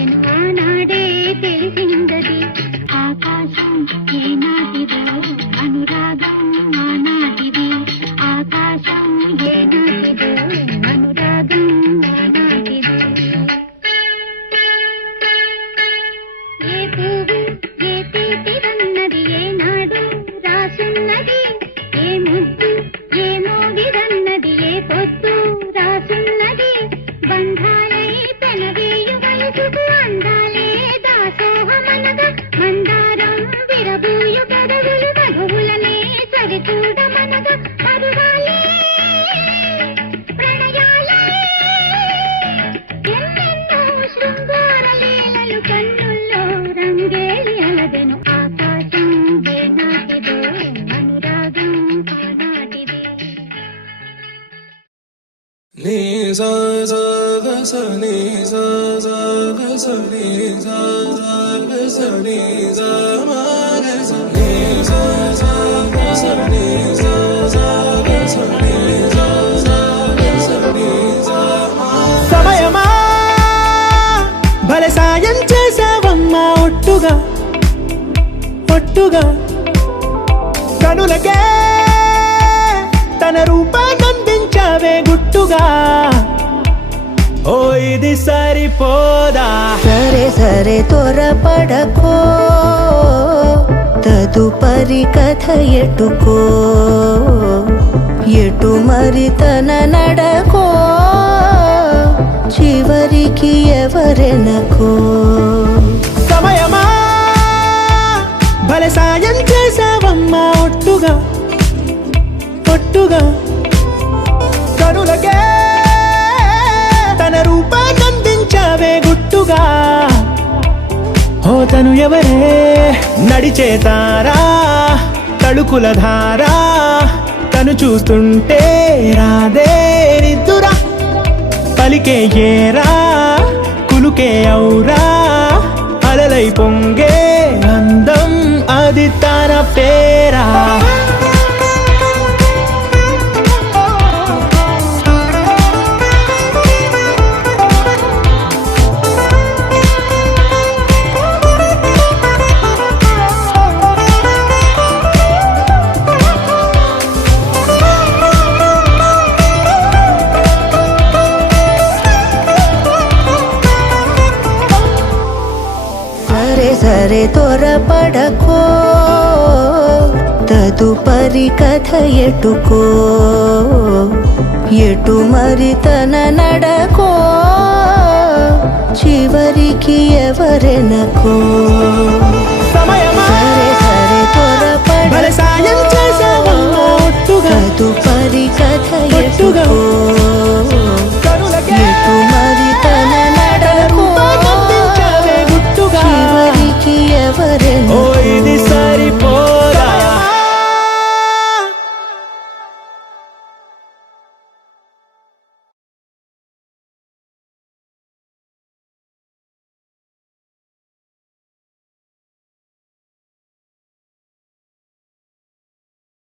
ఆనాడే తెలిసిందది ఆకాశం ఏనాటిదో అనురాగం ఆనాటిది ఆకాశం ఏనాటిదో అనురాగం ఆనాటిది ఏ పువ్వు ఏ తీపిదన్నది ఏనాడు రాసున్నది ఏ ముద్దు ఏ మోగిదన్నది ఏ పొద్దు రాసున్నది బంధాలై పెనవేయు వయసుకు అందాలే దాసోహమనగా మందారం విరబూయు పెదవులు మధువులనే సరిచూడమనగా పరువాలే ప్రణయాలే ఎన్నెన్నో శృంగార లీలలు కన్నుల్లో రంగేలి అలదెను ఆకాశం ఏనాటిదో అనురాగం ఆనాటిది నీ సా సా గ స నీ సా సా గ స నీ సా సా గ స నీ సా మా గ స నీ సా సా గ స నీ సా సా గ స నీ సా సా గ స నీ సా మా సమయమా భలే సాయం చేసావమ్మా ఒట్టుగా ఒట్టుగా కనులకే తన రూపాన్నందించావే గుట్టుగా ఓ ఇది సరిపోదా సరే సరే త్వరపడకో తదుపరి కథ ఎటుకో ఎటు మరి తన నడకో చివరికి ఎవరెనకో సమయమా భలే సాయం చేసావమ్మా ఒట్టుగా ఒట్టుగా కనులకే తన రూపాన్నందించావే గుట్టుగా ఓ తను ఎవరే నడిచే తారా తళుకుల ధారా తను చూస్తుంటే రాదే నిద్దురా పలికే ఏరా కులుకే ఔరా అలలై పొంగే అందం అది తన పేరా సరే సరే త్వరపడకో తదుపరి కథ ఎటుకో ఎటు మరి తన నడకో చివరికి ఎవరెనకో